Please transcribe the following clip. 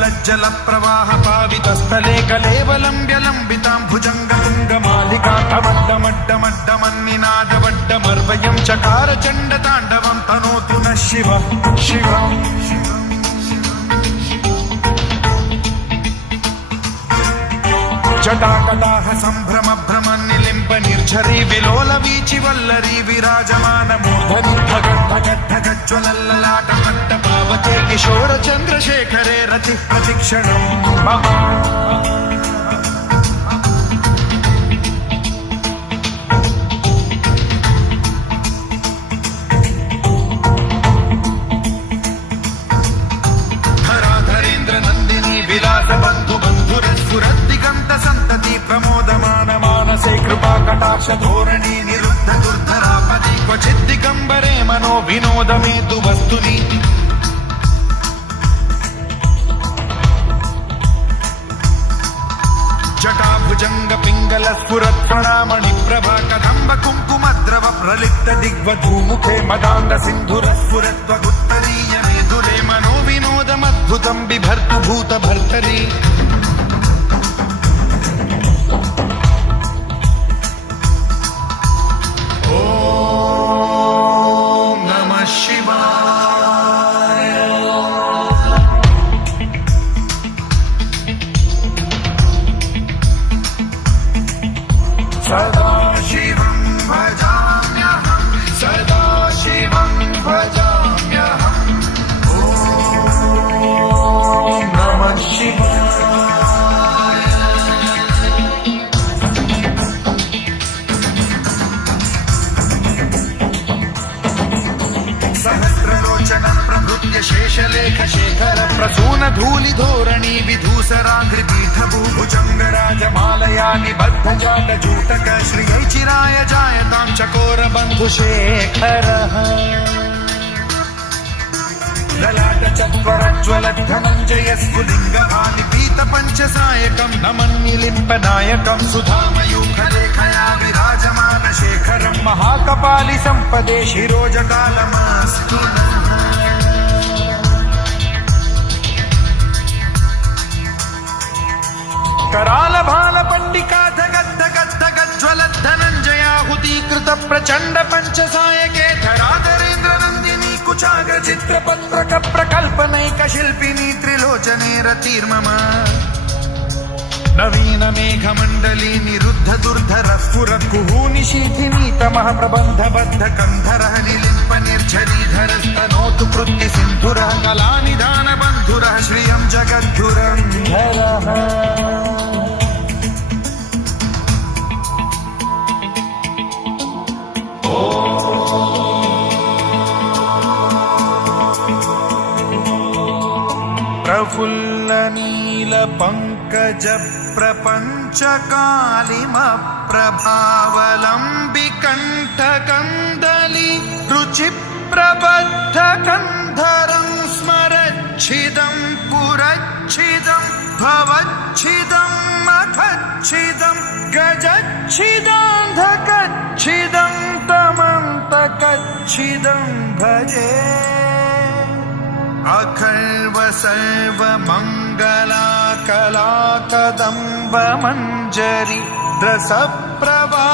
జటాటవీ గలజ్జల ప్రవాహ పావితస్థలే కలేవలంబ్య లంబితాం భుజంగ తుంగ మాలికాటమడ్డమడ్డమడ్డమన్నినాదవడ్డమర్వయం చకార చండ తాండవం తనోతు న శివ శివ. జటాకటాహ సంభ్రమ భ్రమ నిలింప నిర్ఝరీ విలోల వీచి వల్లరీ విరాజమాన మూర్ధని సంతతి చంద్రశేఖరే రతి ప్రతిక్షణం. కటాక్ష ధోరణి నిరుద్ధ దుర్ధరాపది క్వచిద్దిగంబరే మనో వినోదమేతు వస్తుని భుజంగ పింగళ స్ఫురత్వణామణి ప్రభా కదంబ కుంకుమ ద్రవ ప్రలిప్త దిగ్వధూముఖే మదాండ సింధుర స్ఫురత్వ గుత్తరీయ మేధురే మనో వినోదమద్భుతం బిభర్తు భూత భర్తరీ. శేషలేఖ శేఖర ప్రసూన ధూళి ధోరణి విధూసరాంధ్రి పీఠభూభుజంగరాజ మాలయా నిబద్ధ జాత జూతక శ్రియ చిరాయ జాయతాం చకోర బంధు శేఖర లలాట చత్వరజ్వల ధనంజయ స్ఫులింగ పీత పంచసాయకం నమన్నిలింప నాయకం సుధామయూఖ విరాజమాన శేఖరం మహాకపాలి సంపదే శిరోజకాలమాస్తు నమః धनञ्जयाहुतीकृत प्रचण्ड पञ्चसायके धराधरेन्द्र नन्दिनी कुचाग्र चित्रपत्रक प्रकल्पनैक शिल्पिनी त्रिलोचने रतिर्मम नवीन मेघमण्डली निरुद्ध दुर्धर स्फुर कुहूनि शीथिनीतमः प्रबन्ध बद्ध कन्धरः निलिम्प निर्झरीधरस्तनोतु कृत्ति सिन्धुरः कलानिधान बन्धुरः श्रियं जगद्धुरन्धरः प्रफुल्लनीलपङ्कजप्रपञ्चकालिमप्रभावलम्बिकण्ठकन्दलि रुचिप्रबद्धकन्धरं स्मरच्छिदं पुरच्छिदं भवच्छिदं मखच्छिदं गजच्छिदान्धकच्छिदं तमन्तकच्छिदं भजे। அகழ்வ சர்வ மங்களா கலா ரசப்பிரபா